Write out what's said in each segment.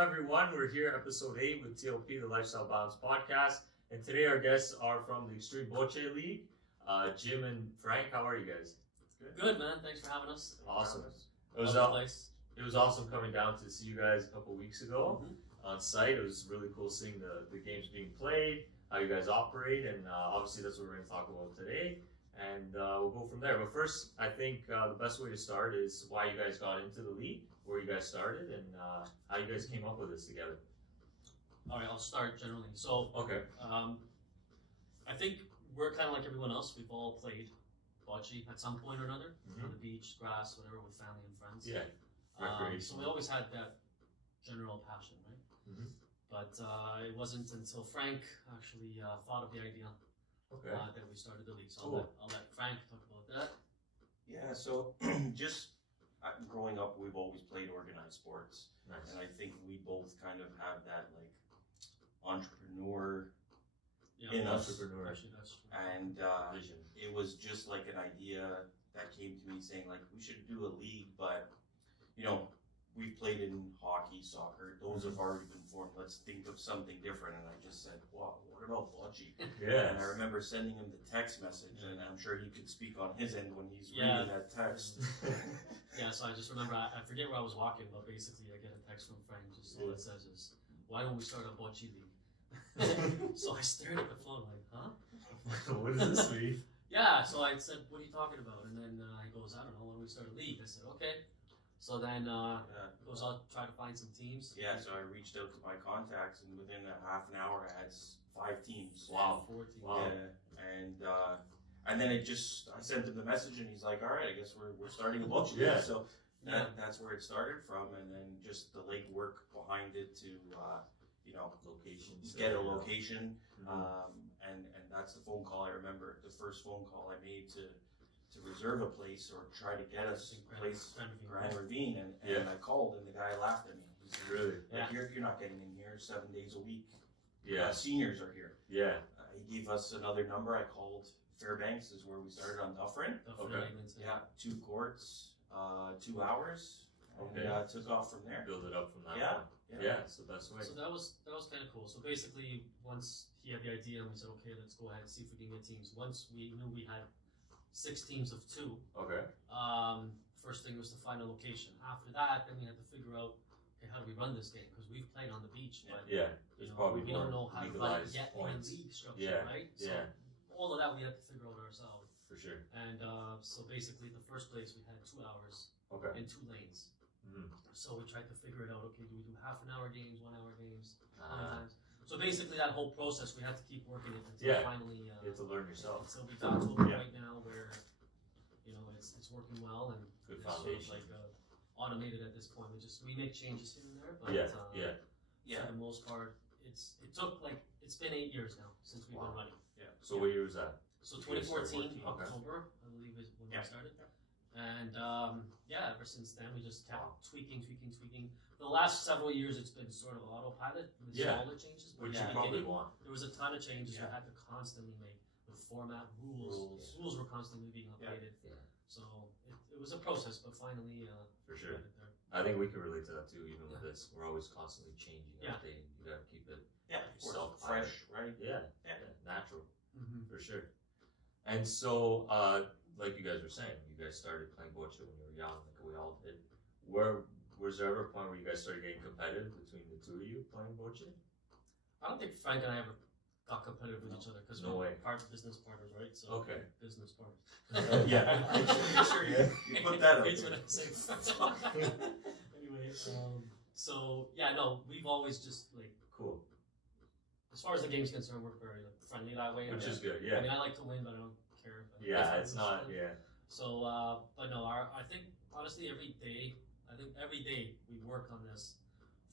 everyone. We're here, episode 8 with TLP, the Lifestyle Balance Podcast. And today our guests are from the Extreme Bocce League. Jim and Frank, how are you guys? Good, man. Thanks for having us. Awesome. It was awesome coming down to see you guys a couple weeks ago on site. It was really cool seeing the games being played, how you guys operate, and obviously that's what we're going to talk about today. And we'll go from there. But first, I think the best way to start is why you guys got into the league, where you guys started, and how you guys came up with this together. All right, I'll start generally. So, Okay. I think we're kind of like everyone else. We've all played bocce at some point or another, on the beach, grass, whatever, with family and friends. Yeah. So we always had that general passion, right? But it wasn't until Frank actually thought of the idea that we started the league. So I'll let Frank talk about that. Yeah, so just growing up, we've always played organized sports. Nice. And I think we both kind of have that like entrepreneur in us. Actually, that's true. And Vision. it was just like an idea that came to me saying like we should do a league, but you know, we've played in hockey, soccer, those have already been formed. Let's think of something different. And I just said, wow, what about bocce? Yeah. And I remember sending him the text message, and I'm sure he could speak on his end when he's reading that text. Yeah, so I just remember, I forget where I was walking, but basically I get a text from Frank, just all it says is, why don't we start a bocce league? So I stared at the phone like, huh? What does this mean? Yeah, so I said, what are you talking about? And then he goes, I don't know, why don't we start a league? I said, okay. So then he goes, I'll try to find some teams. Yeah, so I reached out to my contacts, and within a half an hour I had 5 teams. Wow. 4 teams. Wow. Yeah, and then I sent him the message, and he's like, all right, I guess we're starting a bocce league. Yeah. So that's where it started from, and then just the legwork behind it to, you know, Locations. get a location, and that's the phone call I remember. The first phone call I made to reserve a place or try to get us a place in Grand Ravine, and I called, and the guy laughed at me. He said, Really? like, you're not getting in here 7 days a week. Yeah. Seniors are here. Yeah. He gave us another number. I called Fairbanks, is where we started on Dufferin. Okay. Yeah, 2 courts, 2 hours, and took off from there. Build it up from that Yeah. point. Yeah, so that's way. So that was kind of cool. So basically, once he had the idea, and we said, okay, let's go ahead and see if we can get teams. Once we knew we had 6 teams of 2. Okay. First thing was to find a location. After that, then we had to figure out, okay, how do we run this game? Because we've played on the beach, but There's probably we don't know how to run it yet points. in a league structure, right? So Yeah. all of that we had to figure out ourselves. For sure. And so basically, the first place we had 2 hours Okay. and 2 lanes. So we tried to figure it out. Okay, do we do half-an-hour games, 1-hour games, how many times? So basically, that whole process, we had to keep working it until finally. You have to learn yourself. Until we got to a point now where, you know, it's working well and Good it's sort foundation. of like automated at this point. We make changes here and there, but for the most part, it's been 8 years now since we've been running. Yeah. So what year was that? So 2014 Okay. October, I believe, is when we started. And ever since then we just kept tweaking. The last several years it's been sort of autopilot with smaller changes. But Which in you the probably beginning, want. there was a ton of changes we had to constantly make with format, rules. Rules were constantly being updated. So it was a process, but finally For sure. we got it there. I think we can relate to that too, even with this. We're always constantly changing Yeah. everything. You gotta keep it fresh, right? natural. For sure. And so, like you guys were saying, you guys started playing bocce when you were young, like we all did. Was there ever a point where you guys started getting competitive between the two of you playing bocce? I don't think Frank and I ever got competitive with each other because we're business partners, right? So business partners. Make sure you put that up. It's what I say. Anyway, we've always just like Cool. as far as the game's concerned, we're very friendly that way. Which is good, I mean, I like to win, but I don't care. It's not, So, but no, I think honestly, every day we work on this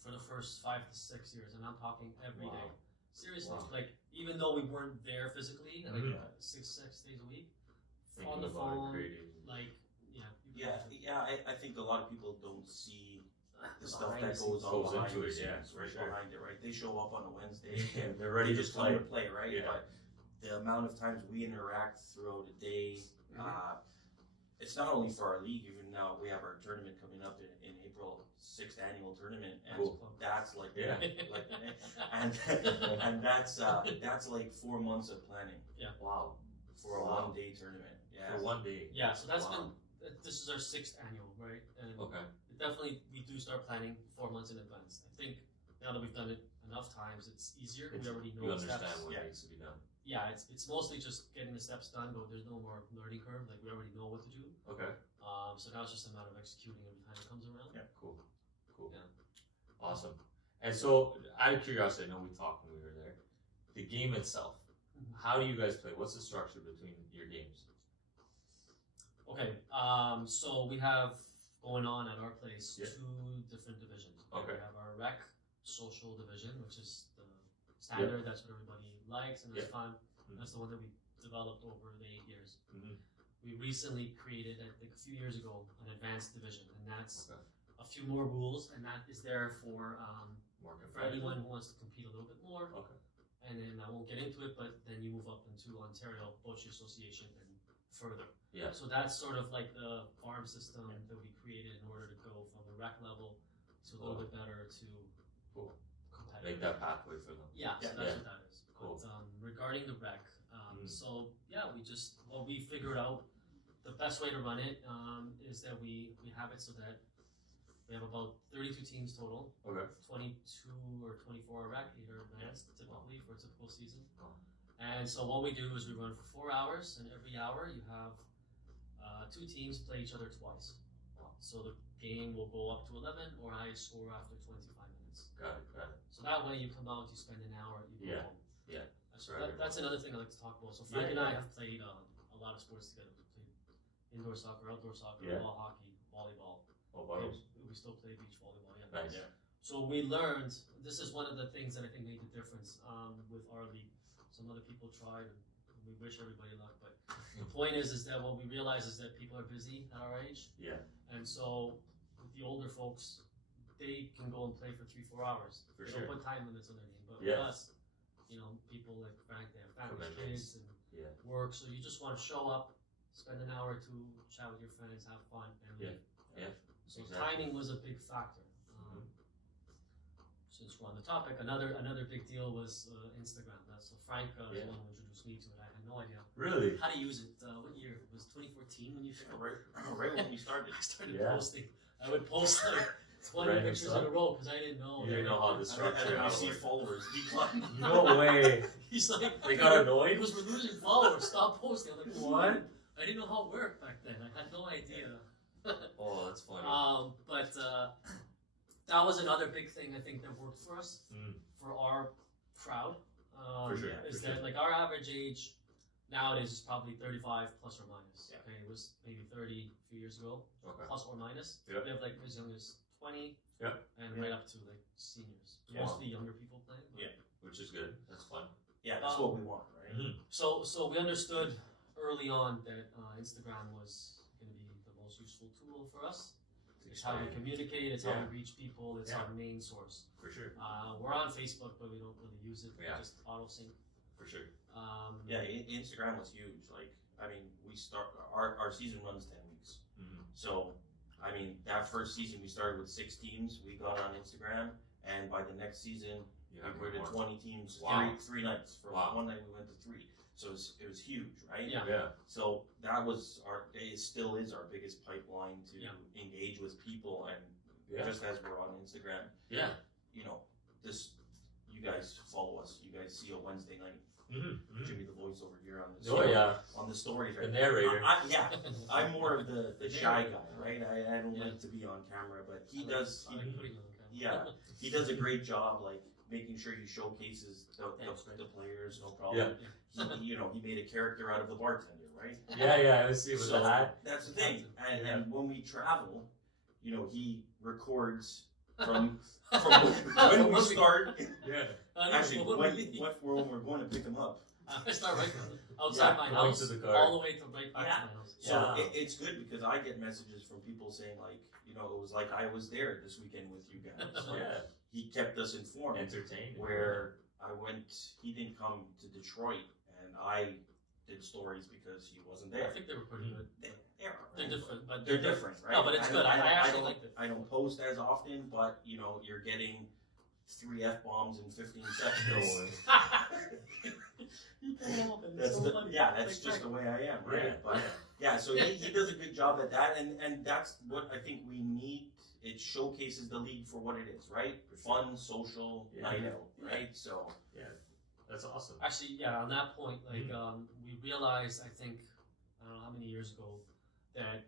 for the first 5 to 6 years, and I'm talking every day. Seriously, like even though we weren't there physically, like 6 days a week, on the phone, like I think a lot of people don't see the stuff that goes on behind into the it, scenes, behind it, right? They show up on a Wednesday and they're ready they to just play. come to play, right? Yeah. But the amount of times we interact throughout a day, it's not only for our league. Even now, we have our tournament coming up in April, 6th annual tournament, and that's like and that's like 4 months of planning. Yeah. Wow. For a 1-day tournament. Yeah. For 1 day. Yeah. So that's been. This is our 6th annual, right? And definitely, we do start planning 4 months in advance. I think now that we've done it enough times, it's easier. We already know you understand steps. what needs to be done. Yeah, it's mostly just getting the steps done, but there's no more learning curve. Like we already know what to do. Okay. So now it's just a matter of executing every time it comes around. Yeah. Cool. Yeah. Awesome. And so, out of curiosity, I know we talked when we were there. The game itself. How do you guys play? What's the structure between your games? Okay. So we have going on at our place 2 different divisions. Okay. We have our rec social division, which is the standard. That's what everybody likes and it's fun. That's the one that we developed over the 8 years. We recently created, I think a few years ago, an advanced division, and that's a few more rules, and that is there for anyone who wants to compete a little bit more. Okay. And then I won't get into it, but then you move up into Ontario Bocce Association and further. Yeah. So that's sort of like the farm system that we created in order to go from the rec level to a little bit better to competitive. Make that pathway for them. Yeah, so that's what that is. Cool. But regarding the rec, so yeah, we figured out the best way to run it is that we have it so that we have about 32 teams total. Okay. 22 or 24 rec, 8 are advanced typically for a typical season. And so what we do is we run for 4 hours, and every hour you have 2 teams play each other twice. So the game will go up to 11 or highest score after 25 minutes. Got it. So that way you come out, you spend an hour, you go home. Yeah. So that's another thing I like to talk about. So Frank and I have played a lot of sports together. We played indoor soccer, outdoor soccer, ball hockey, volleyball. We still play beach volleyball. Yeah. Nice. Yeah. So we learned, this is one of the things that I think made the difference with our league. Some other people tried, and we wish everybody luck, but the point is that what we realize is that people are busy at our age. Yeah. And so with the older folks, they can go and play for 3-4 hours. They don't put time limits on their game. But with us, people like Frank, they have families, kids, and work, so you just want to show up, spend an hour or 2, chat with your friends, have fun, and leave. So timing was a big factor. Since we're on the topic, another big deal was Instagram. So Frank was the one who introduced me to it. I had no idea how to use it. What year? It was 2014 when you started? Right when you started. I started posting. I would post like 20 pictures in a row because I didn't know. You didn't know how the structure. You see followers decline. No way. He's like, they got annoyed. Because we're losing followers. Stop posting. I'm like, what? I didn't know how it worked back then. I had no idea. Oh, that's funny. But that was another big thing I think that worked for us, for our crowd. Is that like our average age nowadays is probably 35 plus or minus. Okay, it was maybe 30 a few years ago, plus or minus. We have like as young as 20, and right up to like seniors. Mostly younger people playing. Which is good. That's fun. Yeah, that's what we want, right? So we understood early on that Instagram was going to be the most useful tool for us. It's how we communicate, it's how we reach people, it's our main source. For sure. We're on Facebook, but we don't really use it. We just auto-sync. For sure. Instagram was huge. Like, I mean, our season runs 10 weeks. So, I mean, that first season we started with 6 teams. We got on Instagram, and by the next season, we were to 20 teams, 3 nights. From 1 night we went to 3. So it was huge, right? Yeah. So that was it still is our biggest pipeline to engage with people, and just as we're on Instagram, you guys follow us. You guys see a Wednesday night. Jimmy the voice over here on the on the stories, right? The narrator. I'm more of the shy guy, right? I don't like to be on camera, but he does. He does a great job, like making sure he showcases the players, no problem. He made a character out of the bartender, right? I see with the hat. That's the thing. And when we travel, he records from when we start. Actually, when we're going to pick him up. I start right outside my house, all the way to right back to my house. So it's good because I get messages from people saying like, it was like I was there this weekend with you guys. So he kept us informed. Entertained. Where I went, he didn't come to Detroit, and I did stories because he wasn't there. I think they were pretty good. They're but they're different, right? No, but it's good. I actually liked it. I don't post as often, but you know, you're getting 3 F-bombs in 15 seconds. That's just the way I am, right? Yeah, but so he does a good job at that, and that's what I think we need. It showcases the league for what it is, right? Fun, social, night out, right? So that's awesome. Actually, on that point, like we realized, I think, I don't know how many years ago, that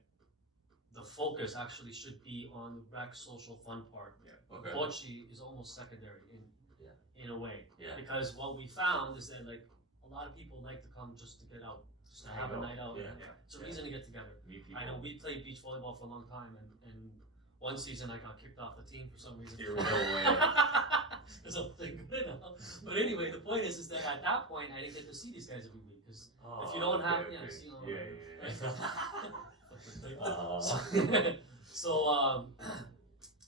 the focus actually should be on the rec social fun part. Okay. Bocce is almost secondary in a way. Yeah. Because what we found is that like a lot of people like to come just to get out, just to have a night out. It's a reason to get together. I know we played beach volleyball for a long time, and one season I got kicked off the team for some reason. Here we go. It's something good enough. But anyway, the point is that at that point I didn't get to see these guys every week because if you don't have, see so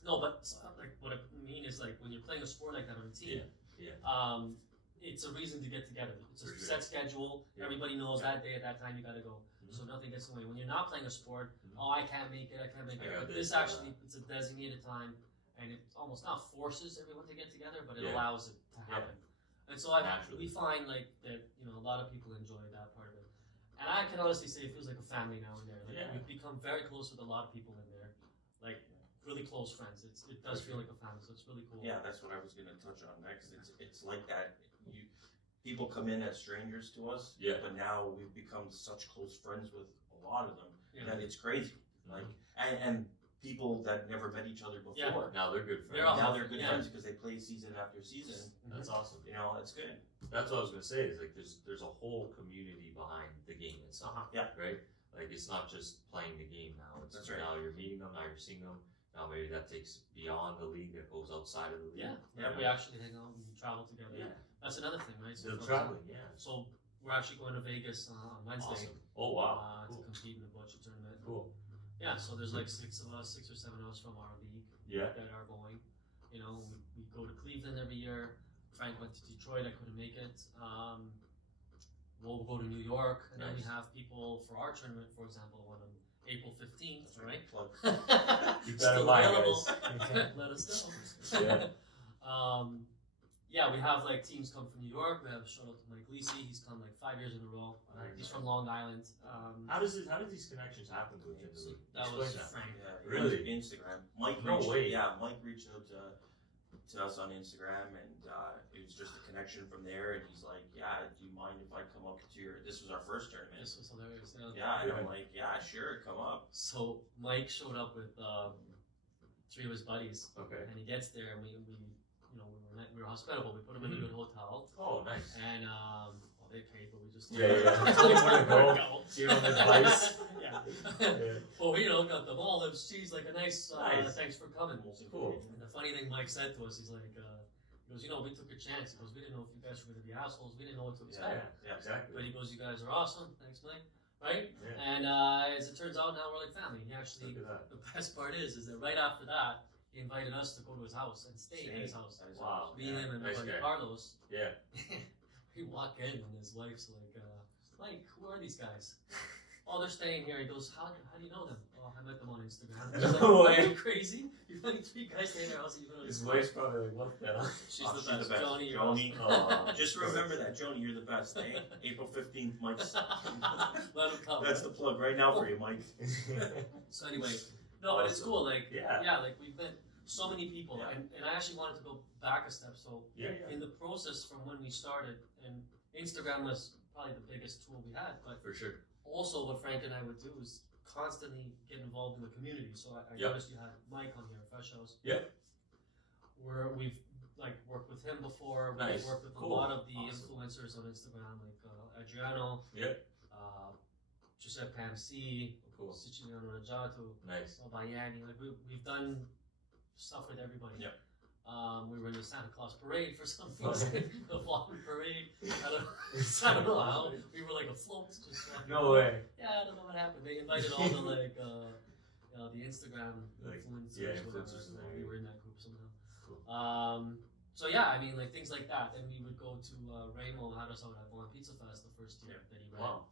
no, but like what I mean is like when you're playing a sport like that on a team, it's a reason to get together. It's a set schedule. Everybody knows that day at that time you got to go. So nothing gets away. When you're not playing a sport, I can't make it. But this actually, it's a designated time, and it almost not forces everyone to get together, but it allows it to happen. And so we find like that, a lot of people enjoy that part of it. And I can honestly say it feels like a family now in there. Like we've become very close with a lot of people in there, like really close friends. It does feel like a family, so it's really cool. Yeah, that's what I was going to touch on next. It's like that. People come in as strangers to us, but now we've become such close friends with a lot of them that it's crazy. Like, and people that never met each other before, now they're good friends. Now they're good friends because they play season after season. That's awesome. It's good. That's what I was gonna say. Is like there's a whole community behind the game itself. Right. Like it's not just playing the game now. It's now you're meeting them. Now you're seeing them. Now maybe that takes beyond the league. That goes outside of the league. We actually hang out and travel together. That's another thing, right? So traveling. So we're actually going to Vegas on Wednesday. Awesome. Oh wow. To compete in the Bocce tournament. Cool. Yeah, so there's like 6 or 7 of us from our league that are going. We go to Cleveland every year. Frank went to Detroit. I couldn't make it. We'll go to New York, and then we have people for our tournament, for example, one on April 15th, right? Keep that in mind, available. guys. Let us know. We have like teams come from New York. We have shout out to Mike Lisi. He's come like 5 years in a row. He's from Long Island. How does these connections happen within the league? That was Frank. Really? Instagram. Mike reached out to us on Instagram, and it was just a connection from there. And he's like, do you mind if I come up to your? This was our first tournament. This was hilarious. And I'm like, sure, come up. So Mike showed up with 3 of his buddies. Okay. And he gets there, and we were hospitable. We put him in a good hotel. Oh, nice. And they paid, but we just Give him advice. Well, got the olives, cheese, like a nice. Thanks for coming. Cool. And the funny thing Mike said to us, he's like, he goes, we took a chance. He goes, we didn't know if you guys were going to be assholes. We didn't know what to expect. Yeah, exactly. But he goes, you guys are awesome. Thanks, Mike. Right? Yeah. And as it turns out, now we're like family. He actually, the best part is that right after that, he invited us to go to his house and stay in his house. Wow. Me, him, and my buddy Carlos. Yeah. We walk in and his wife's like, Mike, who are these guys? Oh, they're staying here. He goes, how do you know them? Oh, I met them on Instagram. Are you crazy? You're letting 3 guys stay in their house and you know his wife's probably like, what the hell? She's the best. Johnny, just remember that, Johnny, you're the best, eh? April 15th, Mike's. Let him come. That's the plug right now for you, Mike. So anyway, no, but it's cool. Like, like we've met so many people, and I actually wanted to go back a step. So in the process from when we started, and Instagram was probably the biggest tool we had, but for sure. Also, what Frank and I would do is constantly get involved in the community. So I noticed you had Mike on here, Fresh House. Where we've like worked with him before. We've worked with a lot of the influencers on Instagram, like Adriano. Giuseppe Pamsi. Siciliano Rajatu. Bayani. Like we've done stuff with everybody. We were in the Santa Claus parade for some reason. The Vaughan parade. I don't know how. We were like a float. No way. Yeah, I don't know what happened. They invited all the like the Instagram influencers. We were in that group somehow. Cool. So I mean like things like that. Then we would go to Ramo had us out at Vaughan Pizza Fest the first year that he ran. Wow.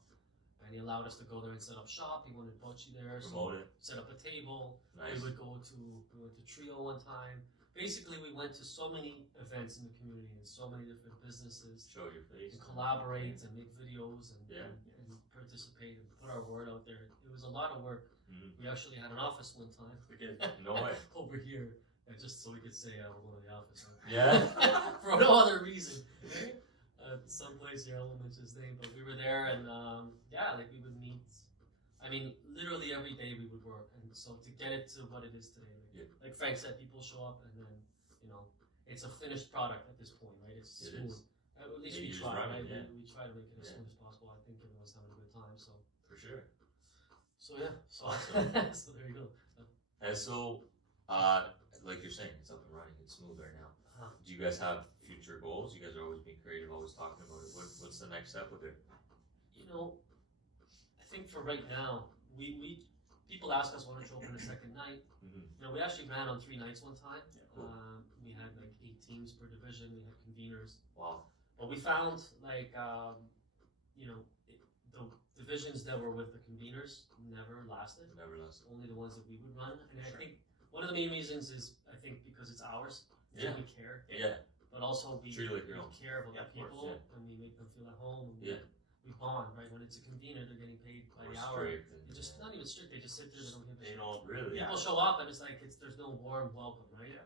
and he allowed us to go there and set up shop. He wanted bocce there, so Promote it. set up a table. Nice. We went to Trio one time. Basically, we went to so many events in the community and so many different businesses Show your face. and collaborate and make videos and, Yeah. and participate and put our word out there. It was a lot of work. Mhm. We actually had an office one time No way. over here, just so we could say we're going to the office. Right? Yeah. For no other reason. Someplace here, I won't mention his name, but we were there and yeah, like we would meet. I mean, literally every day we would work, and so to get it to what it is today, like Frank said, people show up and then it's a finished product at this point, right? It's It smooth. is. At least Yeah, we you just try, run right? it, yeah. We try to make it as Yeah. smooth as possible. I think everyone's having a good time, so For sure. yeah. So Awesome. so there you go. And so, like you're saying, it's up and running. It's smooth right now. Uh-huh. Do you guys have future goals? You guys are always being creative, always talking about it. What's the next step with it? I think for right now, we people ask us why don't you open a second night. Mm-hmm. We actually ran on 3 nights one time. Yeah, cool. We had like 8 teams per division. We had conveners. Wow. But we found like the divisions that were with the conveners never lasted. Never less. Only the ones that we would run. And I Sure. think one of the main reasons is I think because it's ours. Yeah. We care. Yeah. But also we Treat it like your own. care about Yeah, the of course, people and we make them feel at home. And Yeah. we bond, right? When it's a convener, they're getting paid by Or the hour. strict and, They just not even strict. They just sit there. They don't give a They shit. don't Really? Yeah. People show up and it's like there's no warm welcome, right? Yeah.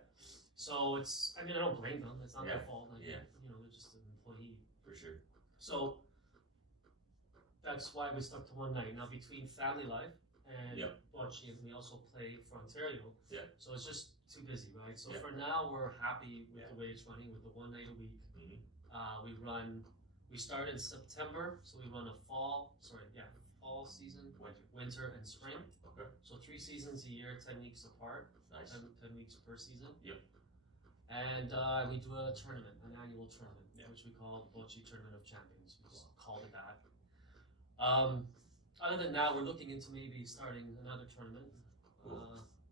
So it's. I mean, I don't blame them. It's not Yeah. their fault. Like, Yeah. they're just an employee. For sure. So that's why we stuck to one night. Now between family life and Yep. bocce, and we also play for Ontario. Yeah. So it's just too busy, right? So Yeah. for now, we're happy with Yeah. the way it's running, with the one night a week. Mhm. We start in September, so we run fall season, winter and spring. Okay. So 3 seasons a year, 10 weeks apart, Nice. 10 weeks per season. Yep. And we do a tournament, an annual tournament, Yeah. which we call Bocce Tournament of Champions. We just called it that. Other than that, we're looking into maybe starting another tournament. Cool.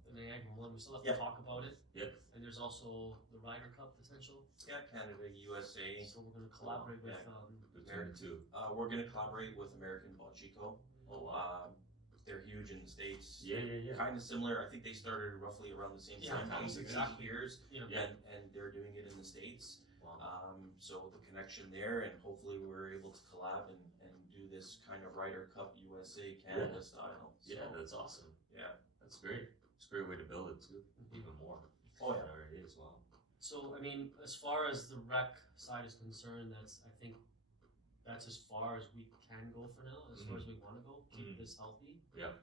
The Niagara one. We still have Yeah. to talk about it. Yep. And there's also the Ryder Cup potential. Yeah, Canada, USA. So we're going to collaborate with. Between the two. We're going to collaborate with American Bocce Co. Oh wow. They're huge in the States. Yeah. Kind of similar. I think they started roughly around the same Yeah, time, almost 60 exactly. years, Yeah. and they're doing it in the States. Wow. So the connection there, and hopefully we're able to collab and do this kind of Ryder Cup USA Canada Yeah. style. So, Yeah, that's awesome. yeah. That's great. It's a great way to build it too. Even more. Oh yeah. Than it already is. Wow. So, I mean, as far as the rec side is concerned, I think that's as far as we can go for now, as far as we want to go, keep Mhm. this healthy. Yeah.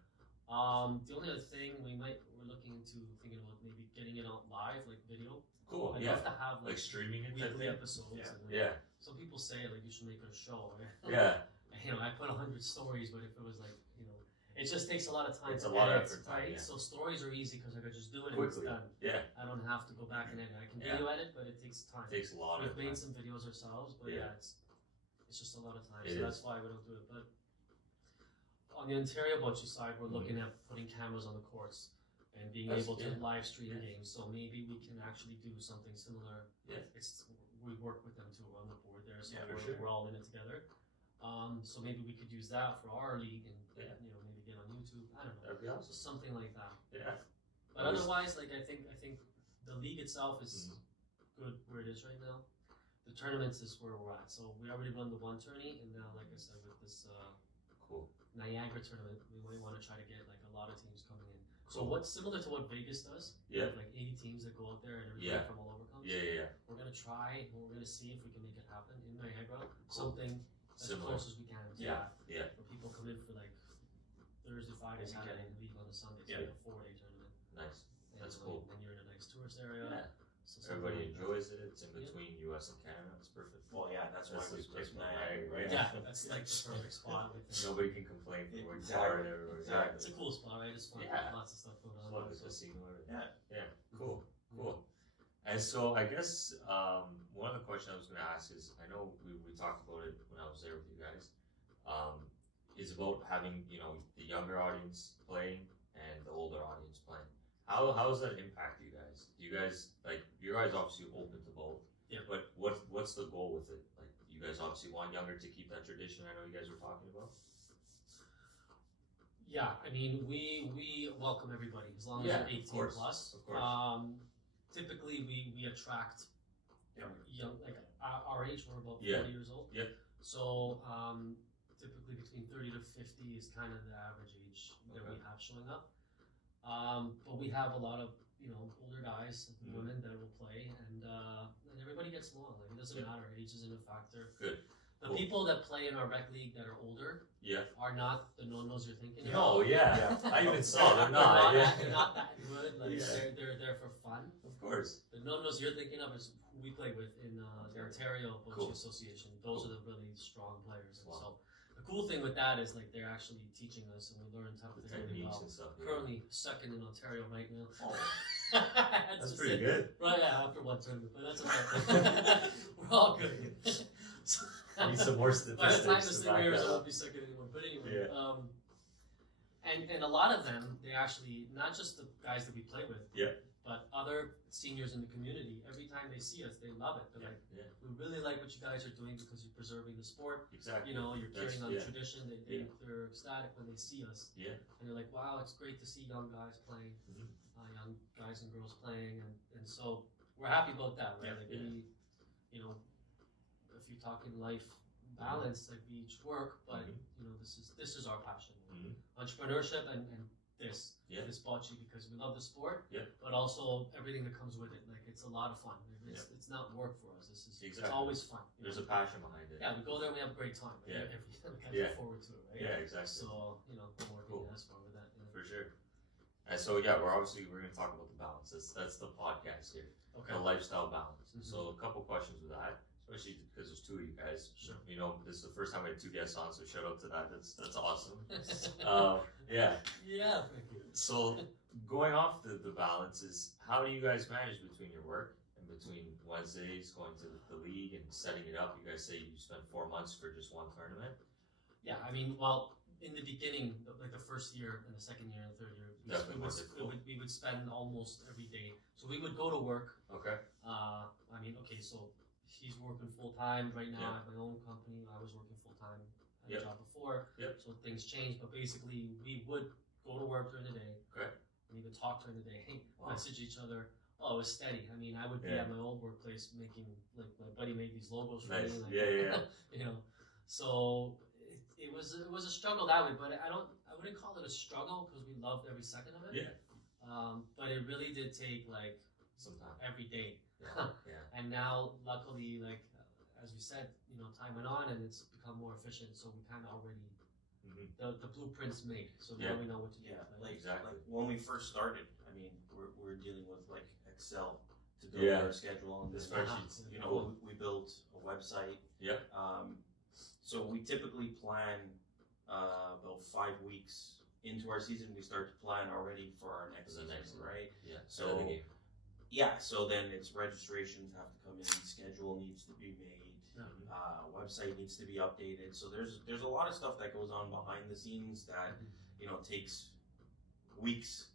The only other thing we're looking into thinking about maybe getting it out live, like video. Cool. I'd Yeah. love to have Like streaming it type weekly thing. episodes. Yeah. And, Yeah. Some people say like you should make it a show. Right? Yeah. I put 100 stories, but if it was like it just takes a lot of time. It's to a lot of edit, effort time, right? yeah. So stories are easy because I could just do it and Quickly. it's done. Yeah. I don't have to go back and edit. I can Yeah. video edit, but it takes time. It takes a lot We've of made time. some videos ourselves, but Yeah. yeah, it's just a lot of time. It So is. that's why we don't do it. But on the Ontario Bocce side, we're looking at putting cameras on the courts and being That's- able to yeah. live stream Yeah. games. So maybe we can actually do something similar. Yeah. We work with them too on the board there, so Yeah, for we're, sure. we're all in it together. So maybe we could use that for our league and Yeah. maybe get on YouTube. I don't know. That'd be So awesome. something like that. Yeah. But Always- otherwise, like I think the league itself is Mhm. good where it is right now. The tournaments is where we're at. So we already run the one tourney, and now, like I said, with this Cool. Niagara tournament, we might want to try to get like a lot of teams coming in. So Cool. what's similar to what Vegas does? Yeah. With, like 80 teams that go out there and everybody Yeah. from all over comes. Yeah. We're gonna try and we're gonna see if we can make it happen in Niagara. Something as Similar. close as we can. To Yeah. that, Yeah. Where people come in for like Thursday, Friday, Weekend. Saturday, and leave on a Sunday. So Yeah. like a 4-day tournament. Nice. And That's like, cool. When you're in a nice tourist area. Yeah. So something Everybody like that. enjoys it. It's in Yeah. between US and Canada. It's perfect. Well, yeah, that's why That's we the picked Niagara, Niagara, right? Yeah, that's like the perfect spot. With the, Nobody can complain for working Exactly. hard everywhere. Exactly. it's a cool spot, right? It's fun. Yeah. Lots of stuff going on. Love the so- casino. Yeah. Yeah. Cool. And so I guess one of the questions I was going to ask is, I know we talked about it when I was there with you guys, is about having the younger audience playing and the older audience playing. How does that impact you guys? Do you guys obviously open to both? Yeah. But what's the goal with it? Like, you guys obviously want younger to keep that tradition. I know you guys were talking about. Yeah, I mean, we welcome everybody as long as Yeah, they're 18 of course, plus. of course. Typically, we attract young, like our age. We're about 40 Yeah. years old. Yeah. So typically between 30 to 50 is kind of the average age that we Okay. have showing up. But we have a lot of older guys, and women that will play, and everybody gets along. Like it doesn't matter, age isn't a factor. Good. The Cool. people that play in our rec league that are older are not the no-nos you're thinking of. No, yeah. I even saw they're They're not. they're not that good. Like Yeah. they're there for fun. Of course. The no-nos you're thinking of is who we play with in the Ontario Bocce Cool. Association. Those Cool. are the really strong players. And Wow. so the cool thing with that is like they're actually teaching us, and we learned how to The play really techniques well. and stuff. Yeah. Currently second in Ontario right now. Oh, That's that's just pretty it. good. Right, yeah, after one tournament, but that's okay. We're all good. Need some more By the time statistics this to thing back airs, that I won't up. be second anymore. But anyway, Yeah. and a lot of them, they actually, not just the guys that we play with, Yeah. but other seniors in the community, every time they see us, they love it. They're like, Yeah. we really like what you guys are doing because you're preserving the sport. Exactly. You're That's- carrying on yeah. the tradition. They're ecstatic when they see us. Yeah. And they're like, wow, it's great to see young guys playing, young guys and girls playing. And so we're happy about that, right? Yeah. Like Yeah. we, if you're talking life balance, like we each work, but this is our passion. Entrepreneurship and this bocce because we love the sport, but also everything that comes with it. Like it's a lot of fun. It's not work for us. This is it's always fun. There's a passion behind it. Yeah, we go there and we have a great time. Yeah. We kind of look forward to it, right? Yeah, exactly. So I'm working as far with that. For sure. And so yeah, we're going to talk about the balance. That's the podcast here. Okay. The lifestyle balance. So a couple questions with that, especially because there's two of you guys. Sure. This is the first time we had two guests on, so shout out to that. That's awesome. Yeah. Yeah, thank you. So going off the balance is how do you guys manage between your work and between Wednesdays going to the league and setting it up? You guys say you spent 4 months for just one tournament. Yeah, I mean, well, in the beginning, like the first year and the second year and the third year, we would spend almost every day. So we would go to work. Okay. So he's working full time right now. Yeah. I have my own company. I was working full time at Yep. a job before. Yep. So things changed, but basically we would go to work during the day. Okay. We would talk during the day, Wow. message each other. Oh, it was steady. I mean, I would be at my old workplace making, like, my buddy made these logos for Nice. me. Like, Yeah. So it was a struggle that way, but I wouldn't call it a struggle because we loved every second of it. Yeah. But it really did take like Sometimes. every day. Yeah. Yeah. And now, luckily, like as we said, time went on and it's become more efficient. So we kind of already the blueprint's made. So now we know what to do. Yeah, right? Exactly. Like when we first started, I mean, we're dealing with like Excel to build our schedule and The this. spreadsheets. We built a website. Yep. So we typically plan about 5 weeks into our season. We start to plan already for our next season, right? Yeah. So so then it's registrations have to come in, schedule needs to be made. Website needs to be updated. So there's a lot of stuff that goes on behind the scenes that takes weeks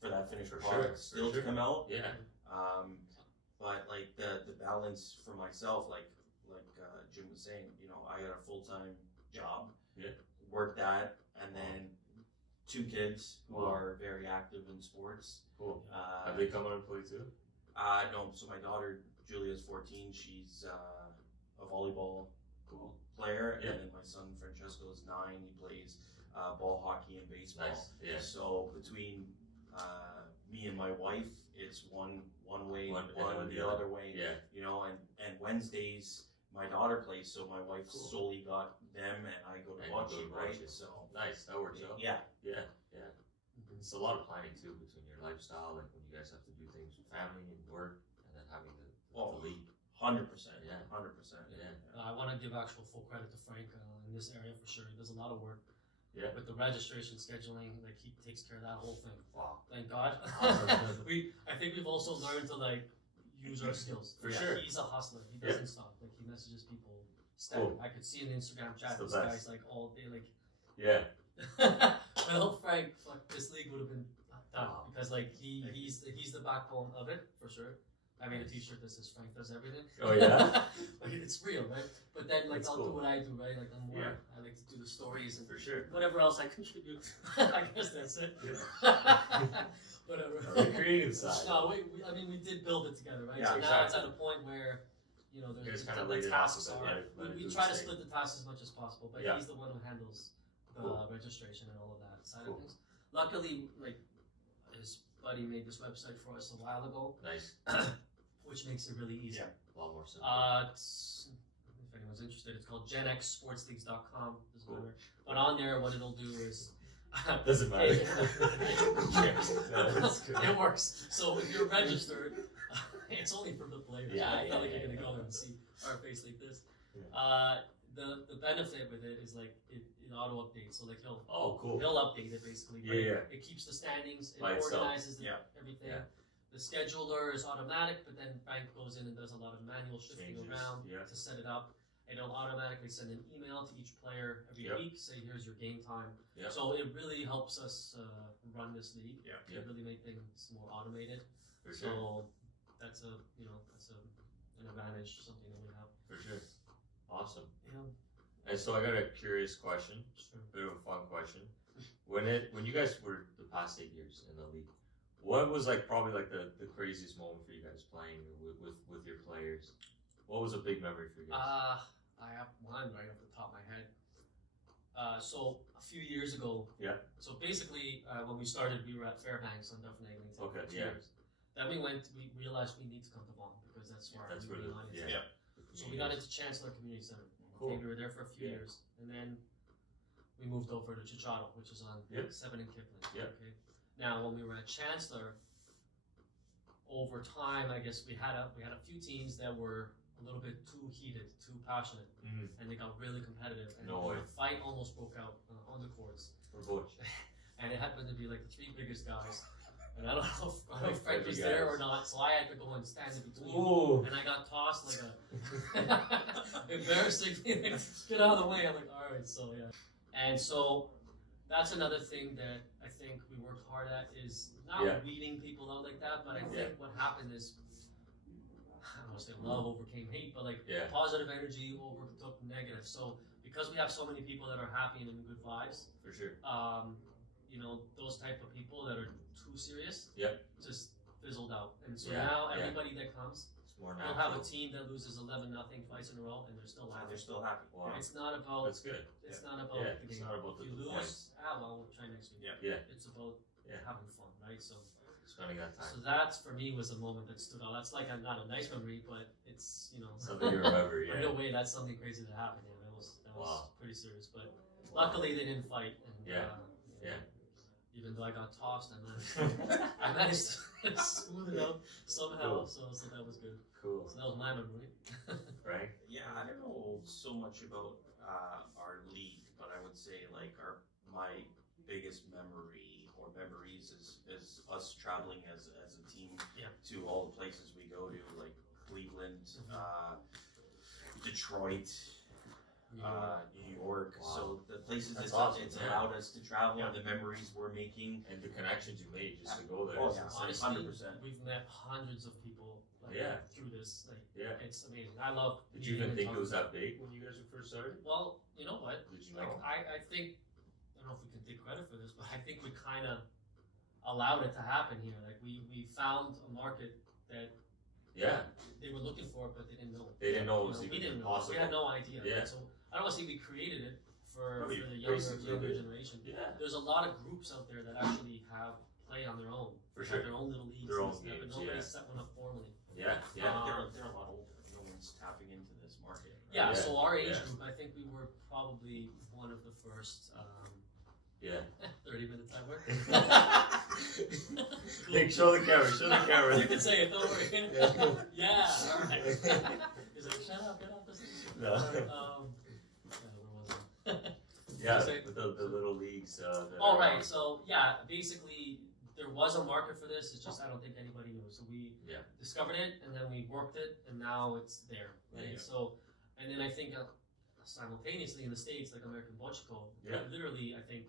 for that finished product still to come out. Yeah. But like the balance for myself, like Jim was saying, I had a full-time job. Yeah. Worked that, and then 2 kids who are very active in sports. Cool. Have they come on and play too? No. So my daughter Julia's 14. She's a volleyball player, and then my son Francesco is 9. He plays ball hockey and baseball. Nice. Yeah. So between me and my wife, it's one way, one the other way. Yeah. And Wednesdays my daughter plays, so my wife solely got them, and I go to Bocce, right? So nice. That works out. Yeah. Yeah. Yeah. It's a lot of planning too between your lifestyle, like when you guys have to do things with family and work, and then having the league. 100%. Yeah. 100%. Yeah. I want to give actual full credit to Frank in this area for sure. He does a lot of work. Yeah. With the registration scheduling, like he takes care of that whole thing. Wow. Thank God. I think we've also learned to like use our skills. For sure. He's a hustler. He doesn't stop. Like he messages people steady. Cool. I could see in the Instagram chat It's this the guy's like all day like. Yeah. Well, Frank, fuck, this league would have been done because like he's the backbone of it for sure. I made a T-shirt that says Frank does everything. Oh yeah. Like it's real, right? But then like That's I'll cool. do what I do, right? Like I'm more, Yeah. I like to do the stories and For sure. whatever else I contribute. I guess that's it. Whatever. On the creative side. No, I mean we did build it together, right? Yeah, so now it's exactly. at a point where you know You guys there's kinda the laid it out tasks a bit, are. let it We do try to its thing. split the tasks as much as possible, but Yeah. he's the one who handles the Cool. registration and all of that side Cool. of things. Luckily, like his buddy made this website for us a while ago, Nice. which makes it really easy. Yeah. A lot more simple. If anyone's interested, it's called genxsportsleagues.com. Doesn't Cool. matter. But on there, what it'll do is Doesn't matter. No, that's good. it works. So if you're registered, it's only for the players. Yeah, It's not like yeah, you're gonna yeah. go there and see our face like this. Yeah. The benefit with it is like it auto updates. So like Oh, cool. he'll update it basically. Yeah, but yeah. It keeps the standings. It By itself. organizes Yeah. everything. Yeah. The scheduler is automatic, but then Frank goes in and does a lot of manual shifting Changes, around yeah. to set it up. And it'll automatically send an email to each player every Yep. week, say here's your game time. Yep. So it really helps us run this league. Yeah. Yep. It really made things more automated. For sure. So that's an advantage, something that we have. For sure. Awesome. Yeah, And so I got a curious question, sure. a bit of a fun question. When you guys were the past 8 years in the league, what was like probably like the craziest moment for you guys playing with your players? What was a big memory for you guys? I have one right off the top of my head. So a few years ago. Yeah. So basically, when we started, we were at Fairbanks on Duffin Eglinton Okay, for 2 yeah. years. Then we realized we need to come to Vaughan because that's where That's our where community line is. yeah. So we got into Chancellor Community Center. Cool. Okay, we were there for a few Yeah. years, and then we moved over to Chichado, which is on Yep. 7 and Kipling. Yep. Okay. Now, when we were at Chancellor, over time, I guess we had a few teams that were a little bit too heated, too passionate, Mm, and they got really competitive. And No way. a fight almost broke out on the courts, for Butch. and it happened to be like the 3 biggest guys. And I don't know Like if Frank heavy was there guys. or not, so I had to go and stand in between. Ooh. And I got tossed like embarrassingly. Like, get out of the way. I'm like, all right, so yeah. And so that's another thing that I think we worked hard at is not Yeah. weeding people out like that, but I think Yeah. what happened is, I don't want to say love overcame hate, but like Yeah. positive energy overtook negative. So because we have so many people that are happy and in good vibes, For sure. you know, those type of people that are too serious, Yep. just fizzled out. And so Yeah, now yeah. everybody that comes, It's more we'll have a natural. team that loses 11-0 twice in a row, and they're still They're happy. still happy. Wow. It's not about. That's good. It's not about Yeah, the it's game. not about If you the lose, points. well, we'll try next week. Yeah. Yeah. It's about Yeah. having fun, right? So Spending that so time. that's for me was a moment that stood out. That's like not a nice memory, but it's Something you remember, Right yeah. away, that's something crazy that happened. Yeah, that was Wow. pretty serious. But luckily, they didn't fight. And, Yeah. you know, Yeah. Even though I got tossed, I managed to smooth it out somehow. Cool. So that was good. Cool. So that was my memory. Frank? Yeah, I don't know so much about our league, but I would say like my biggest memory or memories is us traveling as a team Yeah. to all the places we go to, like Cleveland, Detroit, New York. Wow. So the places That's it's awesome, yeah. allowed us to travel, Yeah. and the memories we're making. And the connections you made just to go there. Oh, is yeah. insane. Honestly, 100%. we've met hundreds of people Yeah. through this. Like, Yeah. it's amazing. I love. Did you meeting even and think it talking. was that big when you guys were first started? Well, you know what? Did you Like, know? I think I don't know if we can take credit for this, but I think we kind of allowed it to happen here. Like we found a market that Yeah. they were looking for, but they didn't know. They didn't know it You was know, we even didn't know. possible. We had no idea. Yeah. Right? So I don't want to say we created it for No, you the younger basically did. generation. Yeah. There's a lot of groups out there that actually play on their own. For They sure. have their own little leagues Their and own stuff, games, but nobody yeah. set one up formally. Yeah. Yeah. They're a lot older. No one's tapping into this market. Right? Yeah, Yeah, so our age yeah. group, I think we were probably one of the first. Yeah. 30 minutes at work. Nick, show the camera. Show the camera. You can say it, don't worry. Yeah. Yeah, alright. He's like, shut up, get off this thing. No. Where was I? Yeah, Say- with the little leagues. That All are right, around. so yeah, basically there was a market for this. It's just I don't think anybody knew. So we Yeah. discovered it, and then we worked it, and now it's there. Right. Yeah. So, and then I think simultaneously in the States, like American Bocce Co, Yeah. literally I think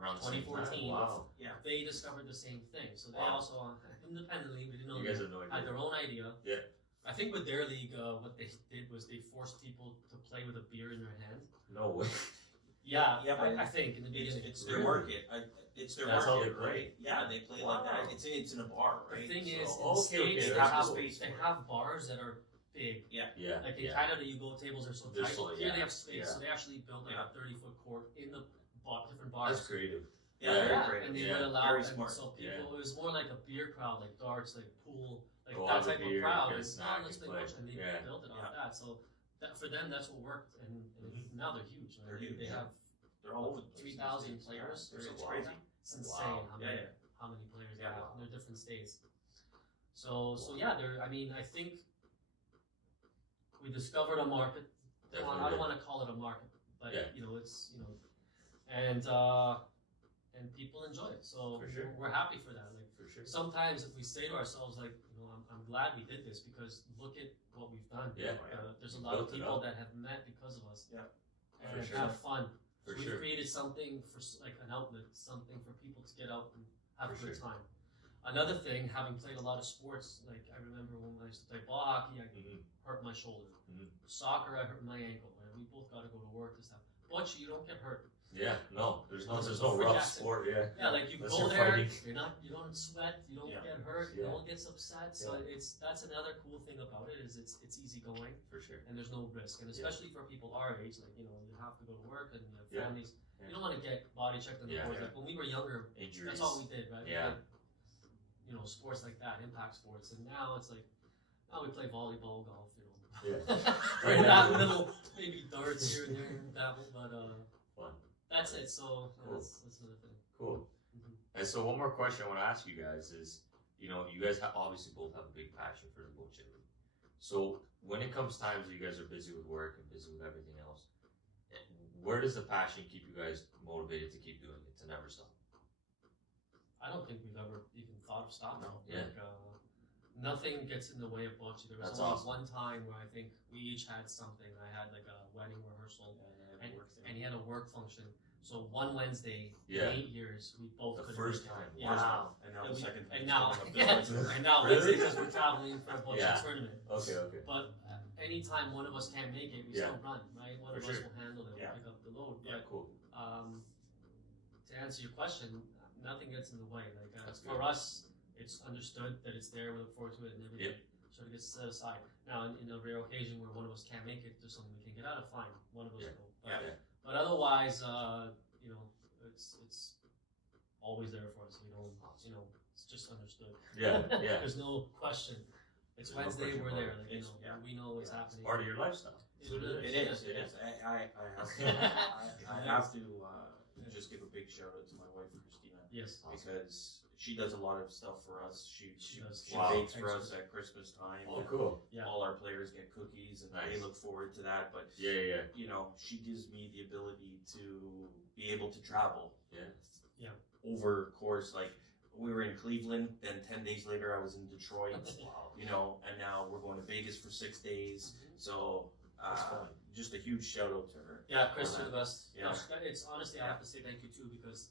Around the same time? 2014. Wow. They discovered the same thing. So they Wow. also, independently, we didn't know You guys have no had idea. their own idea. Yeah. I think with their league, what they did was they forced people to play with a beer in their hand. No way. Yeah, Yeah, but I think in the beginning. It's their Really? market. It's their That's how market, they play? right? Yeah, they play like Wow. that. It's in a bar, The right? thing So- is, in okay, the States, okay, they, that's have, cool. space they for it. have bars that are big. Yeah. Like in Yeah. Canada, you go tables are so They're tight. so- Here yeah, they have space, yeah. so they actually built like Yeah. a 30-foot court in the different bars. That's creative. Yeah, Yeah. very great. And they Yeah, would allow, very and smart. so people, it was more like a beer crowd, like darts, like pool, like Go that have a type beer, of crowd. get a And snack let's and play play. Bocce, and they Yeah. built it off Yeah. that. So that, for them, that's what worked, and Mhm. now they're huge. They're huge, They yeah. have They're all over the place. 3,000 these days. players Yeah, or it's something crazy. like that. It's insane Wow. how Yeah, many yeah. how many players they Yeah. have in their different states. So yeah, I mean, I think we discovered a market. I Definitely. don't want to call it a market, but Yeah. it's and people enjoy it. So For sure. we're happy for that. Like For sure. sometimes if we say to ourselves, like, I'm glad we did this because look at what we've done. Yeah. There's a You lot of built it people up. that have met because of us. Yeah. And For sure. have fun. For So we've sure. created something for like an outlet, something for people to get out and have For a good sure. time. Another thing, having played a lot of sports, like I remember when I used to play ball hockey, I Mhm. hurt my shoulder. Mhm. Soccer, I hurt my ankle. And we both got to go to work this time. Bocce, you don't get hurt. Yeah. No. There's no Freak rough accident. sport. Yeah. Yeah, like you Unless go you're there, fighting. you don't sweat, you don't Yeah. get hurt, Yeah. no one gets upset. So Yeah. that's another cool thing about it is it's easy going For sure. and there's no risk. And Yeah. especially for people our age, like you have to go to work and you have Yeah. families. Yeah. You don't want to get body checked on the Yeah. boards. Yeah. Like when we were younger, Injuries. that's all we did, right? Yeah. We played, sports like that, impact sports, and now it's like now we play volleyball, golf, Yeah. Right that little maybe darts here and there, dabble, but Fun. that's it. So Cool. that's another thing. Cool. Mhm. And so one more question I want to ask you guys is, you guys obviously both have a big passion for the Bocce League. So when it comes times that you guys are busy with work and busy with everything else, where does the passion keep you guys motivated to keep doing it, to never stop? I don't think we've ever even thought of stopping. Yeah. Like, nothing gets in the way of Bocce. There was That's only awesome. one time where I think we each had something. I had like a wedding rehearsal, and he had a work function. So one Wednesday Yeah. in 8 years, we both The couldn't first make it. time. Yeah. Wow. And now Yeah, the we- second and thing's now, coming up this Wednesday. and now Really? Wednesday because we're traveling for a Bocce Yeah. tournament. Okay. But anytime one of us can't make it, we Yeah. still run, right? One For of us sure. will handle it, Yeah. pick up the load. Yeah, But cool. to answer your question, nothing gets in the way. Like That's for good. us, it's understood that it's there. We look forward to it, and everything Yep. sort of gets set aside. Now, in a rare occasion where one of us can't make it, there's something we can get out of. Fine, one of us Yeah. will. But, Yeah. but otherwise, it's always there for us. We don't, it's just understood. Yeah, yeah. There's no question. It's There's no Wednesday. question We're about there. it. Like, It's- yeah. we know what's It's happening. part of your lifestyle. It That's what is. It is. It is. I have to just give a big shout out to my wife Christina Yes. because she does a lot of stuff for us. She does. she Wow. bakes for us at Christmas time. Oh, cool. Yeah. All our players get cookies, and Nice. they look forward to that. But Yeah. she gives me the ability to be able to travel. Yeah. Over course, like we were in Cleveland, then 10 days later I was in Detroit. Wow. And now we're going to Vegas for 6 days. So That's fun. just a huge shout out to her. Yeah, Chris, you're the best. Yeah. No, it's honestly, I have to say thank you too because,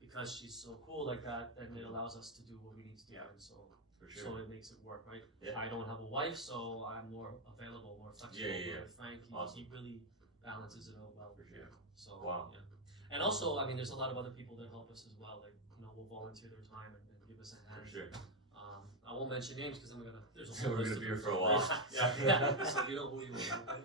because she's so cool like that, then it allows us to do what we need to do, Yeah. and so For so sure. it makes it work, right? Yeah. I don't have a wife, so I'm more available, more flexible. Yeah. Where Frank, Awesome. he really balances it out well. For sure. So Wow. yeah. And also, I mean, there's a lot of other people that help us as well. Like, will volunteer their time and give us a hand. For sure. I won't mention names because then there's a So whole we're list gonna of be here them. for a while. yeah. So you know who you are.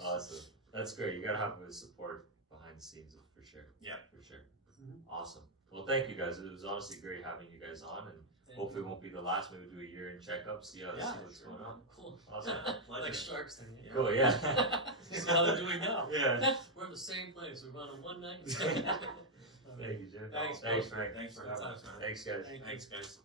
Awesome. That's great. You gotta have the support behind the scenes for sure. Yeah. For sure. Mhm. Awesome. Well, thank you guys. It was honestly great having you guys on, and hopefully it won't be the last. Maybe do a year-end checkup, see what's going on. Cool. Awesome. Like sharks then. Yeah. Cool. Yeah. See how they're doing now. Yeah. We're in the same place. We're on a one night. Thank you, Jim. Thanks, Thanks, bro. Frank. Thanks for having us, man. Thanks, guys. Thank you. Thanks, guys.